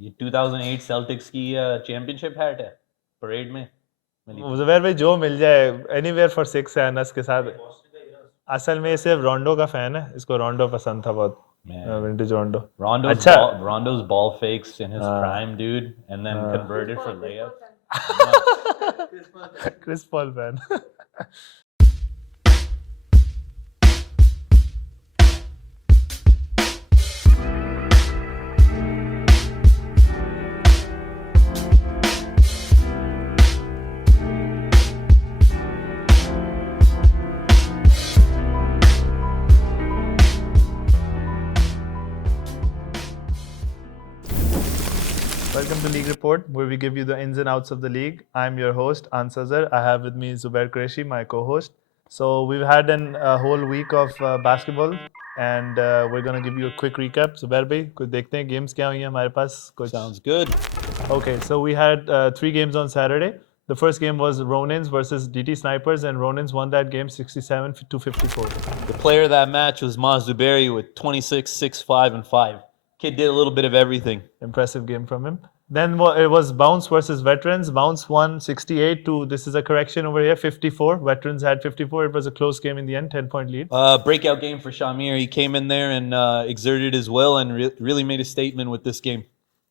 ये 2008 सेल्टिक्स की championship hat है परेड में मिली थी। जुबैर भाई जो मिल जाए एनीवेयर फॉर 6 है अनस के साथ। असल में सिर्फ रोंडो का फैन है, इसको रोंडो पसंद था बहुत, Man, विंटेज रोंडो। Rondo's अच्छा ball fakes in his हाँ prime, dude, and then हाँ converted for layup. Nuts. Chris Paul fan. Welcome to League Report, where we give you the ins and outs of the league. I'm your host, Azhar. I have with me Zubair Qureshi, my co-host. So we've had a whole week of basketball, and we're gonna give you a quick recap. Zubair bhai, कुछ देखते हैं games क्या हुई हैं हमारे पास कुछ. Sounds good. Okay, so we had 3 games on Saturday. The first game was Ronins versus DT Snipers, and Ronins won that game 67 to 54. The player of that match was Zubair with 26, 6, 5, and 5. Kid did a little bit of everything. Impressive game from him. Then it was Bounce versus Veterans. Bounce won 68 to, this is a correction over here, 54. Veterans had 54. It was a close game in the end, 10-point lead. Breakout game for Shamir. He came in there and exerted his will and really made a statement with this game.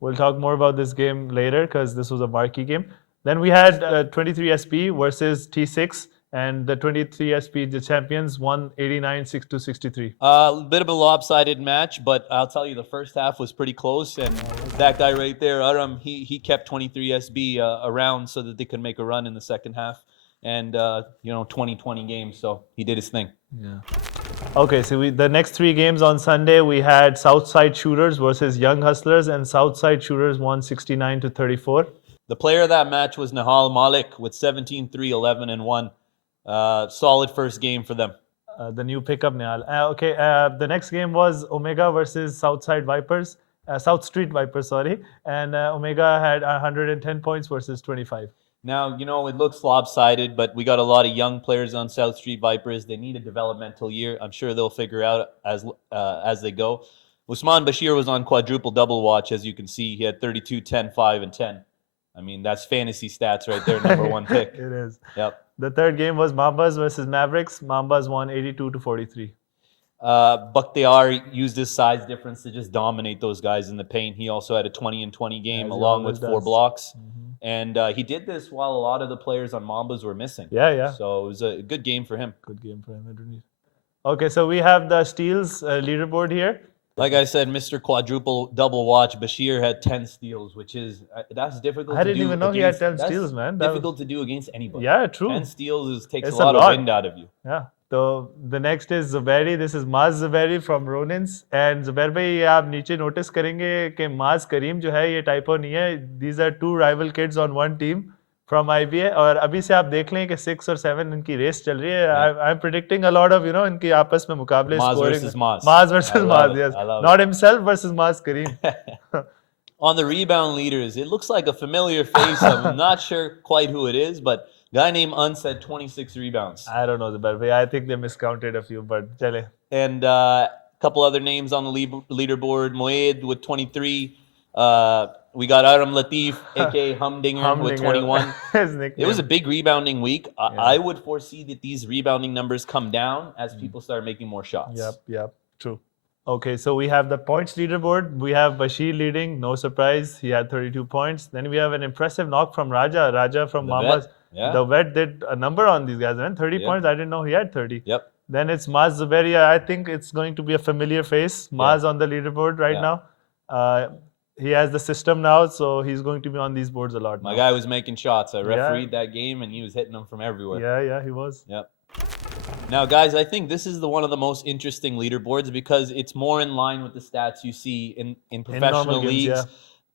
We'll talk more about this game later because this was a marquee game. Then we had 23SP versus T6. And the 23SP, the champions, won 89 6-63. A bit of a lopsided match, but I'll tell you, the first half was pretty close. And that guy right there, Aram, he kept 23SB around so that they could make a run in the second half. And, 2020 games, so he did his thing. Yeah. Okay, so the next 3 games on Sunday, we had Southside Shooters versus Young Hustlers, and Southside Shooters won 69 to 34. The player of that match was Nihal Malik with 17, 3, 11, and 1. Solid first game for them. The new pickup, Nihal. The next game was Omega versus Southside Vipers, South Street Vipers, sorry. And Omega had 110 points versus 25. Now, it looks lopsided, but we got a lot of young players on South Street Vipers. They need a developmental year. I'm sure they'll figure out as they go. Usman Bashir was on quadruple double watch, as you can see. He had 32, 10, 5, and 10. I mean, that's fantasy stats right there, number 1 pick. It is. Yep. The third game was Mambas versus Mavericks. Mambas won 82 to 43. Bakhtiar used his size difference to just dominate those guys in the paint. He also had a 20 and 20 game along with 4 blocks. Mm-hmm. And he did this while a lot of the players on Mambas were missing. Yeah. So it was a good game for him. Good game for him. Okay, so we have the steals leaderboard here. Like I said, Mr. Quadruple Double Watch, Bashir had 10 steals, which is, that's difficult to do. I didn't even know he had 10 steals, man. Difficult to do against anybody. Yeah, true. 10 steals takes a lot of wind out of you. Yeah. So the next is Zubairi. This is Maz Zubairi from Ronins. And Zubair bhai, ये आप नीचे notice करेंगे कि Maz Kareem जो है ये typo नहीं है. These are 2 rival kids on one team from IBA. और अभी से आप देख लें कि 6 और 7 इनकी रेस चल रही है. I'm predicting a lot of, इनकी आपस में मुकाबले Maz scoring. versus Maz. Maz versus Maz, yes. Not himself versus Maz Kareem. On the rebound leaders, it looks like a familiar face. I'm not sure quite who it is, but guy named Uns had 26 rebounds. I don't know, Zubair. I think they miscounted a few, but chale. And a couple other names on the leaderboard. Moed with 23. We got Aram Latif, a.k.a. Humdinger with 21. It was a big rebounding week. I would foresee that these rebounding numbers come down as people start making more shots. Yep. True. Okay, so we have the points leaderboard. We have Bashir leading, no surprise. He had 32 points. Then we have an impressive knock from Raja from Mambas. Yeah. The vet did a number on these guys, man. 30 points. I didn't know he had 30. Yep. Then it's Maz Zubairi. I think it's going to be a familiar face. Maz on the leaderboard right now. He has the system now, so he's going to be on these boards a lot. My guy was making shots. I refereed that game, and he was hitting them from everywhere. Yeah, he was. Yep. Now, guys, I think this is one of the most interesting leaderboards because it's more in line with the stats you see in professional leagues. Games,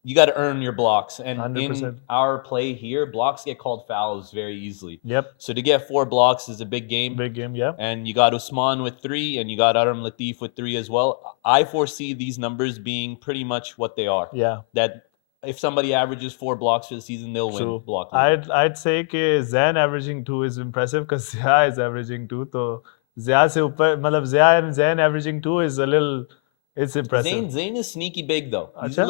you got to earn your blocks. And 100%. in our play here, blocks get called fouls very easily. Yep. So to get 4 blocks is a big game. Big game, yeah. And you got Usman with 3, and you got Aram Latif with 3 as well. I foresee these numbers being pretty much what they are. Yeah. That if somebody averages 4 blocks for the season, they'll win block. I'd say कि Zain averaging 2 is impressive because Zia is averaging 2. So Zia से ऊपर, मतलब Zia and Zain averaging 2 is a little It's impressive. Zayn is sneaky big though. He's a Acha?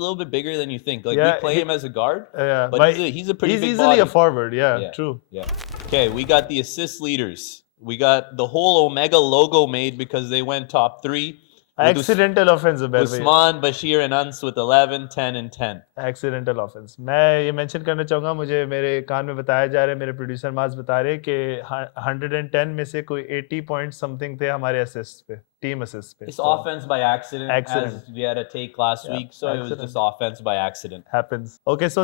little bit bigger than you think. Like Yeah, we play him as a guard, Yeah, but he's a pretty big easily body. a forward. Yeah, Yeah. true. Yeah. Okay, we got the assist leaders. We got the whole Omega logo made because they went top 3. with Accidental offense, Zubair bhai. Usman, Bashir, and Ans with 11, 10, and 10. Accidental offence मैं ये mention करना चाहूँगा मुझे मेरे कान में बताया जा रहा है मेरे प्रोड्यूसर माज बता रहे हैं कि 110 में से कोई 80 पॉइंट समथिंग थे हमारे असिस्ट पे टीम असिस्ट पे It's offense by accident, as we had a take last week, so it was just offense by accident. happens. Okay, so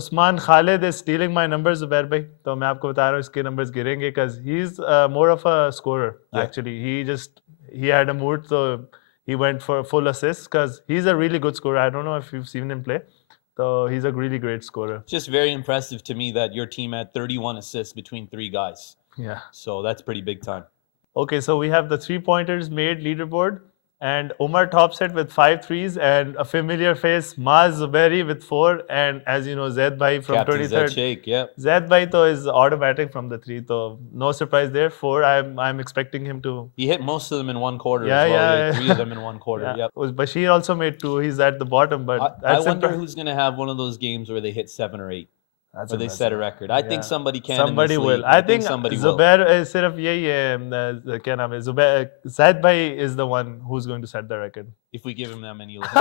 Usman Khalid is stealing my numbers, Zubair bhai. तो मैं आपको बता रहा हूँ इसके numbers गिरेंगे because he's more of a scorer actually. He had a mood, so he went for full assists because he's a really good scorer. I don't know if you've seen him play. So he's a really great scorer. It's just very impressive to me that your team had 31 assists between 3 guys. Yeah. So that's pretty big time. Okay, so we have the 3-pointers made leaderboard. And Umar tops it with 5 threes and a familiar face, Maz Zubairi with 4. And as you know, Zaid Bhai from Captain 23rd. Zed Sheikh, yeah. Zaid Bhai to is automatic from the 3. So no surprise there. 4, I'm expecting him to. He hit most of them in one quarter Yeah, as well. yeah. 3 of them in one quarter, Yeah. yep. Bashir also made 2. He's at the bottom, but I wonder who's going to have one of those games where they hit 7 or 8. That's where they set a record. I think somebody can. Somebody in this will. league. I think somebody Zubair सिर्फ यही है क्या नाम है Zubair Zaid Bhai is the one who's going to set the record. If we give him that many looks,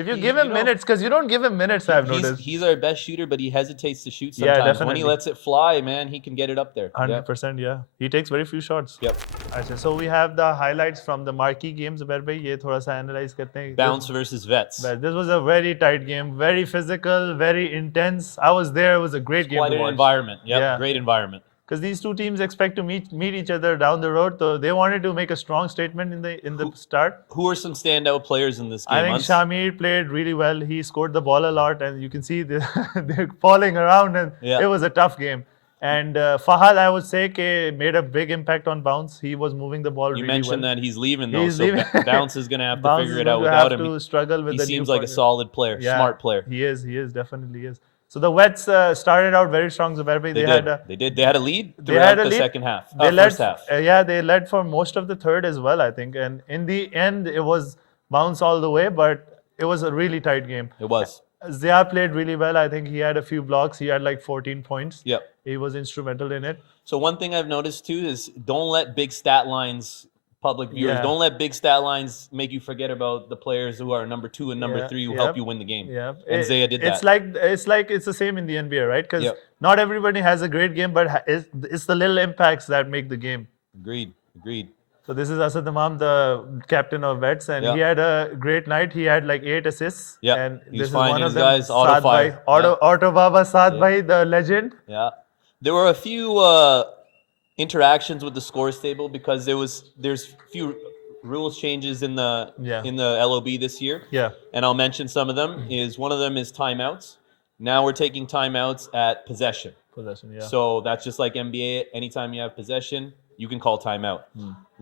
if you give him minutes, because you don't give him minutes, I've noticed. He's our best shooter, but he hesitates to shoot sometimes. Yeah, definitely. When he lets it fly, man, he can get it up there. 100%, yeah. He takes very few shots. Yep. अच्छा, so we have the highlights from the Marquee games. Zubair bhai, ये थोड़ा सा analyze करते हैं. Bounce versus Vets. This was a very tight game, very physical, very intense. I was there. It was a great game Quite to an watch. environment. Yep, yeah, great environment. Because these two teams expect to meet each other down the road, so they wanted to make a strong statement in the start. Who are some standout players in this game? I think Shamir played really well. He scored the ball a lot, and you can see they're falling around, and it was a tough game. And Fahad, I would say, made a big impact on Bounce. He was moving the ball really well. You mentioned that he's leaving, though, so Bounce is going to have to figure it out without him. To struggle with he seems like a solid player, smart player. He is, definitely is. So the Vets started out very strong, Zubair bhai. They had a lead throughout the second half, first half. They led for most of the third as well, I think. And in the end, it was Bounce all the way, but it was a really tight game. It was. Zia played really well. I think he had a few blocks. He had like 14 points. Yep. He was instrumental in it. So one thing I've noticed too is don't let big stat lines, public viewers, don't let big stat lines make you forget about the players who are number 2 and number 3 who help you win the game. Yeah. And Zaya did that. It's the same in the NBA, right? Because not everybody has a great game, but it's the little impacts that make the game. Agreed. So this is Asad Imam, the captain of Vets, and he had a great night. He had like 8 assists. Yeah, and he's finding his guys. Auto fire. Auto Baba Saad Bhai, the legend. Yeah. There were a few interactions with the scores table because there's few rules changes in the LOB this year. Yeah. And I'll mention some of them. One of them is timeouts. Now we're taking timeouts at possession. So that's just like NBA. Anytime you have possession, you can call timeout.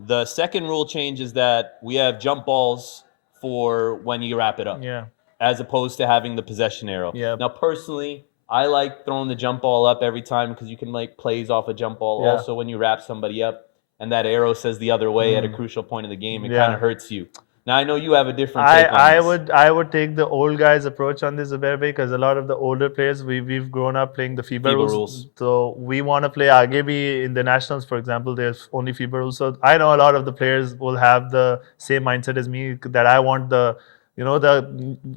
The second rule change is that we have jump balls for when you wrap it up. Yeah. As opposed to having the possession arrow. Yeah. Now, personally, I like throwing the jump ball up every time because you can make plays off a jump ball. Yeah. Also, when you wrap somebody up and that arrow says the other way at a crucial point of the game, it kind of hurts you. Now, I know you have a different take on this. I would take the old guys approach on this, Zubair bhai, because a lot of the older players, we've grown up playing the FIBA rules. So we want to play Aage bhi in the nationals, for example, there's only FIBA rules. So I know a lot of the players will have the same mindset as me, that I want the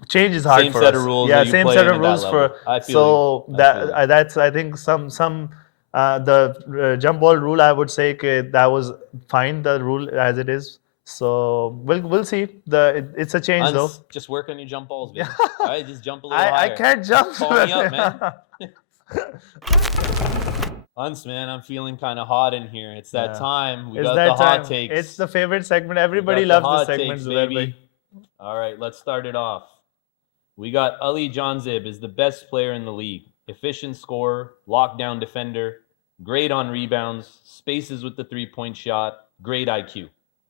change is hard same for set us. of rules. Yeah, same set of rules for. That's I think the jump ball rule. I would say that was fine. The rule as it is. So we'll see. It's a change though. Just work on your jump balls, baby. All right, just jump a little higher. I can't jump. Call me up, man. Uns, man, I'm feeling kind of hot in here. It's that time. We got the hot takes. It's the favorite segment. Everybody loves the segment, baby. All right, let's start it off. We got Ali Johnzib is the best player in the league. Efficient scorer, lockdown defender, great on rebounds, spaces with the three-point shot, great IQ.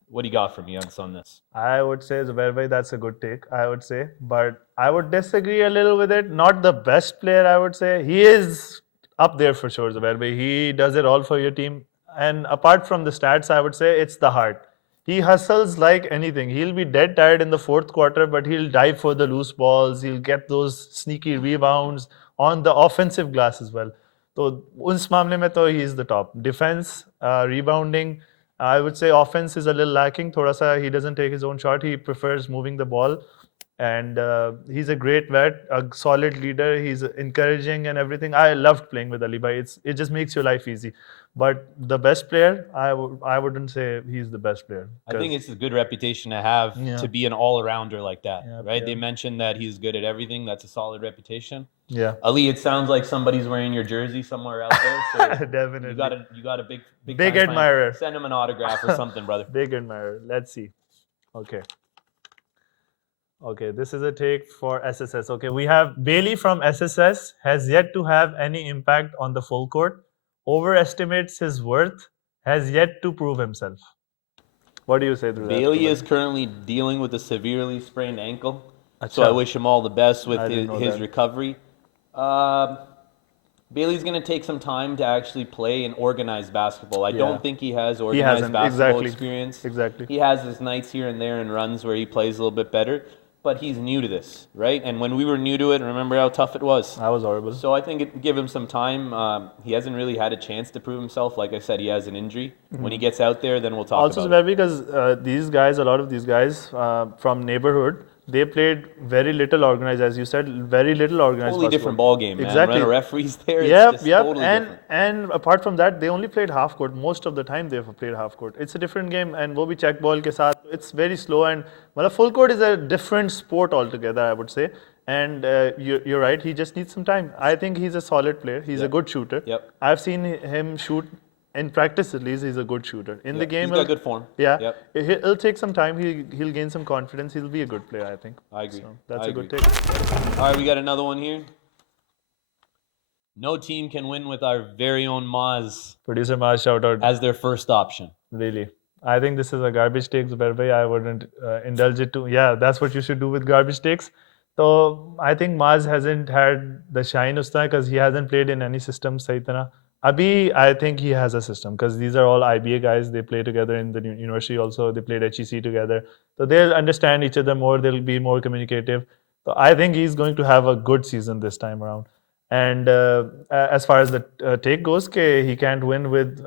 What do you got for me on this? I would say, Zubair bhai, that's a good take, I would say. But I would disagree a little with it. Not the best player, I would say. He is up there for sure, Zubair bhai. He does it all for your team. And apart from the stats, I would say it's the heart. He hustles like anything. He'll be dead tired in the fourth quarter, but he'll dive for the loose balls. He'll get those sneaky rebounds on the offensive glass as well. So उस मामले में तो he is the top. Defense, rebounding, I would say offense is a little lacking. थोड़ा सा he doesn't take his own shot. He prefers moving the ball. And he's a great vet, a solid leader. He's encouraging and everything. I loved playing with Ali Bhai. It just makes your life easy. But the best player, I wouldn't say he's the best player. I think it's a good reputation to have to be an all-arounder like that, right? They mentioned that he's good at everything. That's a solid reputation. Yeah. Ali, it sounds like somebody's wearing your jersey somewhere out there. So Definitely. You got a big admirer. Send him an autograph or something, brother. Big admirer. Let's see. Okay, this is a take for SSS. Okay, we have Bailey from SSS has yet to have any impact on the full court. Overestimates his worth. Has yet to prove himself. What do you say to that? Bailey is currently dealing with a severely sprained ankle. So I wish him all the best with his recovery. Bailey's going to take some time to actually play and organize basketball. I don't think he has organized basketball experience. Exactly. He has his nights here and there and runs where he plays a little bit better, but he's new to this, right? And when we were new to it, remember how tough it was? That was horrible. So I think give him some time. He hasn't really had a chance to prove himself. Like I said, he has an injury. When he gets out there, then we'll talk also, about it. Also, because these guys, a lot of these guys from neighborhood, they played very little organized, as you said, very little organized. Totally different ball game, man. Exactly. When a referee's there, yep, it's just totally different. And apart from that, they only played half court. Most of the time, they've played half court. It's a different game, and wo bhi check ball ke saath, it's very slow. And full court is a different sport altogether, I would say. And you're right, he just needs some time. I think he's a solid player. He's a good shooter. Yep. I've seen him shoot. In practice, at least, he's a good shooter. In the game, he's got good form. Yeah, it'll take some time. He'll gain some confidence. He'll be a good player, I think. I agree. So that's a good take. All right, we got another one here. No team can win with our very own Maz. Producer Maz, shout out. As their first option. Really? I think this is a garbage take, Zubair bhai. I wouldn't indulge it to. Yeah, that's what you should do with garbage takes. So I think Maz hasn't had the shine usta because he hasn't played in any system sahi tarah. Abhi, I think he has a system because these are all IBA guys. They play together in the university also. They played HEC together. So they'll understand each other more. They'll be more communicative. So I think he's going to have a good season this time around. And as far as the take goes, he can't win with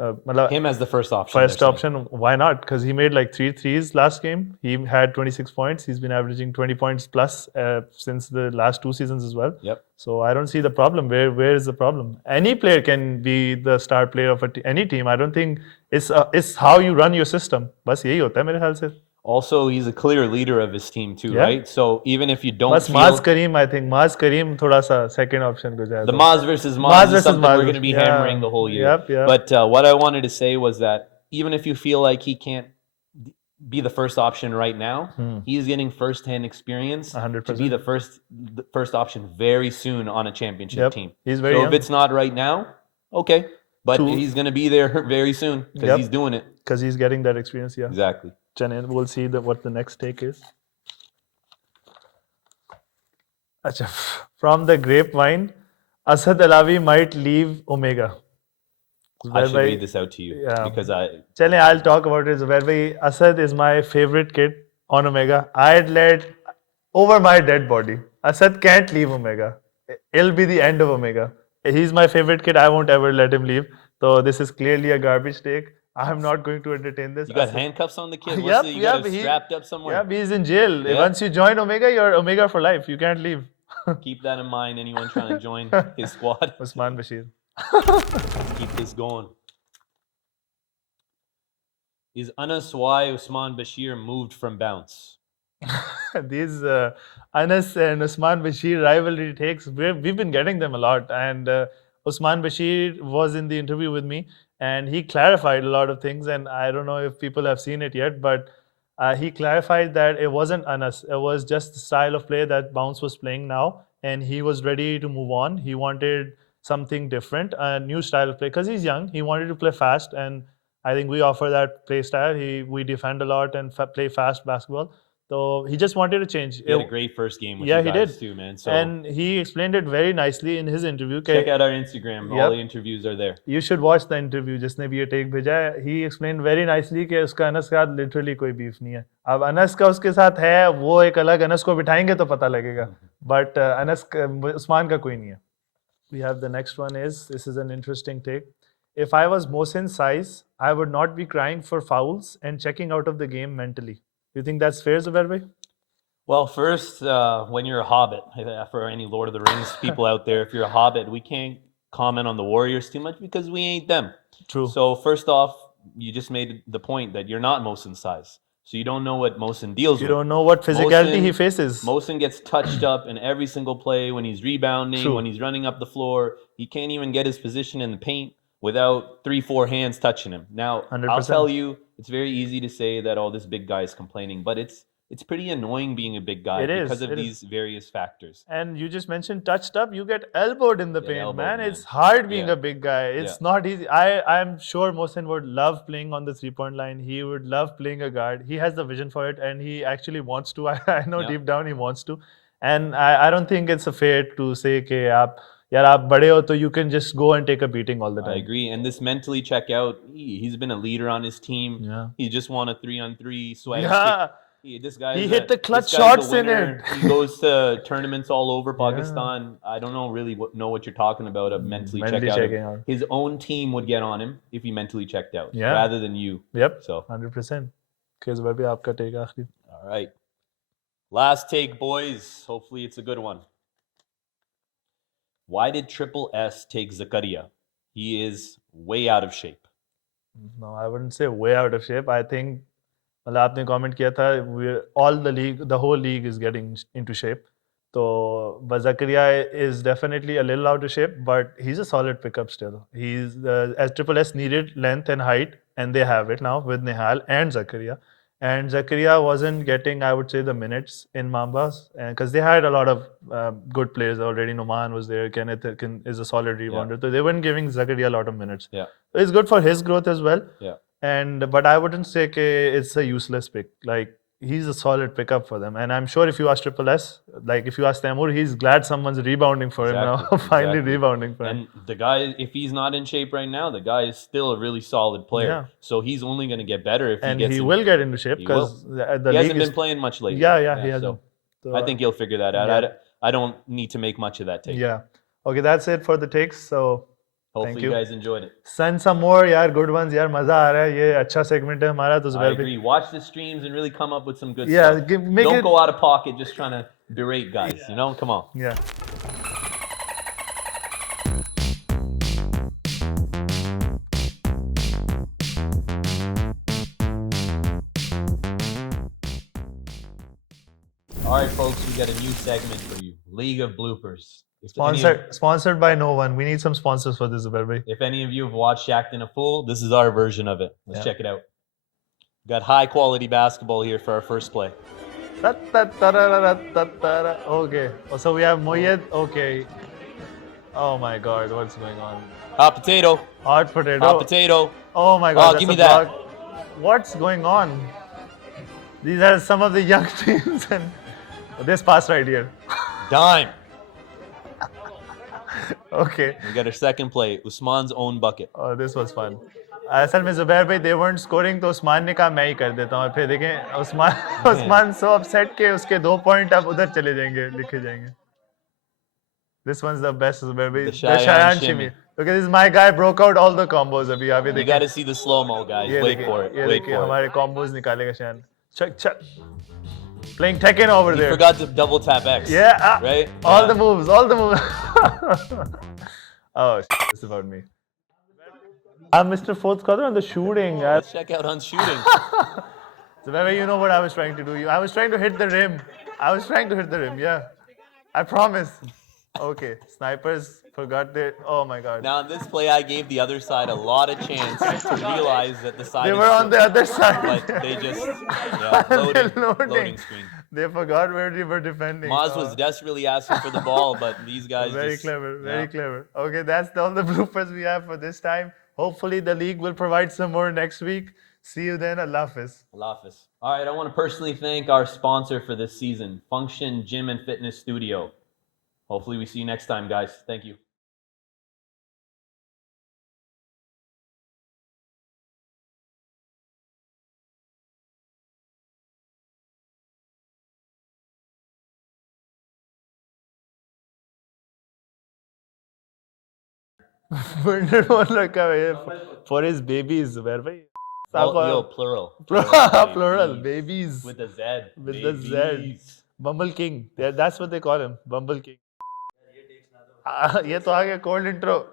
him as the first option. First option, why not? Because he made like 3 threes last game. He had 26 points. He's been averaging 20 points plus since the last 2 seasons as well. Yep. So I don't see the problem. Where is the problem? Any player can be the star player of any team. I don't think it's how you run your system. बस यही होता है मेरे ख्याल से. Also, he's a clear leader of his team too, right? So even if you don't feel... Maz Kareem, I think. Maz Kareem, thoda sa second option ko jayega. The Maz versus Maz is something we're going to be hammering the whole year. Yep. But what I wanted to say was that even if you feel like he can't be the first option right now, he's getting first-hand experience 100%. to be the first option very soon on a championship team. He's very young. If it's not right now, okay. But he's going to be there very soon because he's doing it. Because he's getting that experience, yeah. Exactly. We'll see what the next take is. Achha. From the grapevine, Asad Alawi might leave Omega. I should read this out to you because I'll talk about it. Zubair bhai, Asad is my favorite kid on Omega. I'd let over my dead body. Asad can't leave Omega. It'll be the end of Omega. He's my favorite kid. I won't ever let him leave. So this is clearly a garbage take. I'm not going to entertain this. You got handcuffs on the kid? You got him strapped up somewhere? Yeah, he's in jail. Once you join Omega, you're Omega for life. You can't leave. Keep that in mind, anyone trying to join his squad. Usman Bashir. Let's keep this going. Is Anas why Usman Bashir moved from bounce? These Anas and Usman Bashir rivalry takes, we've been getting them a lot. And Usman Bashir was in the interview with me. And he clarified a lot of things, and I don't know if people have seen it yet, but he clarified that it wasn't Anas. It was just the style of play that Bounce was playing now, and he was ready to move on. He wanted something different, a new style of play, because he's young. He wanted to play fast, and I think we offer that play style. We defend a lot and play fast basketball. So he just wanted to change. He had a great first game with Yeah, you he guys did. too, man. So And he explained it very nicely in his interview. check out our Instagram. All Yep. the interviews are there. You should watch the interview. जिसने भी ये take भेजा है, he explained very nicely कि उसका अनस के साथ literally कोई beef नहीं है. अब अनस का उसके साथ है, वो एक अलग अनस को बिठाएंगे तो पता लगेगा. But अनस उस्मान का कोई नहीं है. We have the next one this is an interesting take. If I was Mohsin's size, I would not be crying for fouls and checking out of the game mentally. Do you think that's fair, Zubair bhai? Well, first, when you're a hobbit, for any Lord of the Rings people out there, if you're a hobbit, we can't comment on the Warriors too much because we ain't them. True. So first off, you just made the point that you're not Mohsin's size. So you don't know what Mohsin deals with. You don't know what physicality he faces. Mohsin gets touched up in every single play when he's rebounding, True. when he's running up the floor. He can't even get his position in the paint without 3-4 hands touching him. Now, 100%. I'll tell you, it's very easy to say that, oh, this big guy is complaining, but it's pretty annoying being a big guy because of these various factors. And you just mentioned touched up, you get elbowed in the paint, elbowed, man. man. It's hard being a big guy. It's Yeah. not easy. I'm sure Mohsin would love playing on the three-point line. He would love playing a guard. He has the vision for it and he actually wants to. I know deep down he wants to. And I don't think it's fair to say कि आप बड़े हो तो you can just go and take a beating all the time. I agree. And this mentally check out, he's been a leader on his team. Yeah. He just won a 3-on-3 swag. Yeah. This guy he hit the clutch shots in it. He goes to tournaments all over Pakistan. I don't know what you're talking about of mentally checking out. His own team would get on him if he mentally checked out rather than you. Yep. So 100%. Zubair bhai, aapka take aakhri. All right. Last take, boys. Hopefully it's a good one. Why did Triple S take Zakaria? He is way out of shape. No, I wouldn't say way out of shape. I think मतलब आपने comment किया था all the whole league is getting into shape. So Zakaria is definitely a little out of shape, but he's a solid pickup still. He's as Triple S needed length and height, and they have it now with Nihal and Zakaria. And Zakaria wasn't getting, I would say, the minutes in Mambas because they had a lot of good players already. Noman was there. Kenneth is a solid rebounder. So they weren't giving Zakaria a lot of minutes. Yeah. So it's good for his growth as well. Yeah. But I wouldn't say it's a useless pick. Like, he's a solid pickup for them. And I'm sure if you ask Triple S, like if you ask Taimur, he's glad someone's rebounding for him now. Finally rebounding for him. And the guy, if he's not in shape right now, the guy is still a really solid player. Yeah. So he's only going to get better if he gets he will get into shape because he hasn't been playing much lately. Yeah, he hasn't. So I think he'll figure that out. Yeah. I don't need to make much of that take. Yeah. Okay, that's it for the takes. So hopefully you guys enjoyed it. Send some more, yaar, good ones, yaar. मजा आ रहा है. ये अच्छा segment है हमारा तो I agree. Watch the streams and really come up with some good stuff. Don't go out of pocket just trying to berate guys. You know, come on. Yeah. All right, folks, we got a new segment for you. League of Bloopers. Sponsored by no one. We need some sponsors for this, Zubair bhai. If any of you have watched Shacked in a Fool, this is our version of it. Let's check it out. Got high quality basketball here for our first play. Okay. So we have Moyed. Okay. Oh my God, what's going on? Hot potato. Hot potato. Hot potato. Oh my God. Oh, give me that. What's going on? These are some of the young teams, and this pass right here. Dime. Okay. We got our second play. Usman's own bucket. Oh, this was fun. असल में ज़ुबैर भाई they weren't scoring तो उस्मान ने कहा मैं ही कर देता हूँ. फिर देखें उस्मान so upset के उसके 2 पॉइंट अब उधर चले जाएंगे, लिखे जाएंगे. This one's the best, Zubair bhai. The Cheyenne shimmy. Look at this, my guy broke out all the combos अभी. You got to see the slow-mo, guys. Wait for it. ये देखिए हमारे combos निकालेगा Cheyenne. Check. Playing Tekken over there. You forgot to double tap X. Yeah. Right? All the moves. Oh, this is about me. I'm Mr. Fourth Quarter on the shooting. Let's check out on shooting. So, maybe you know what I was trying to do. I was trying to hit the rim. Yeah. I promise. Okay. Snipers forgot their... Oh, my God. Now, in this play, I gave the other side a lot of chance to realize that the side... They were on the other side. But they just... loading screen. They forgot where they were defending. Maz was desperately asking for the ball, but these guys Very clever. Okay, that's all the bloopers we have for this time. Hopefully, the league will provide some more next week. See you then. Allah Hafiz. Allah Hafiz. All right, I want to personally thank our sponsor for this season, Function Gym and Fitness Studio. Hopefully we see you next time, guys. Thank you. Burned one रखा है for his babies, Zubair bhai. Oh, yo, plural. Plural, babies. With the Z. With the Z. Bumble King. That's what they call him. Bumble King. ये तो आ गया cold intro.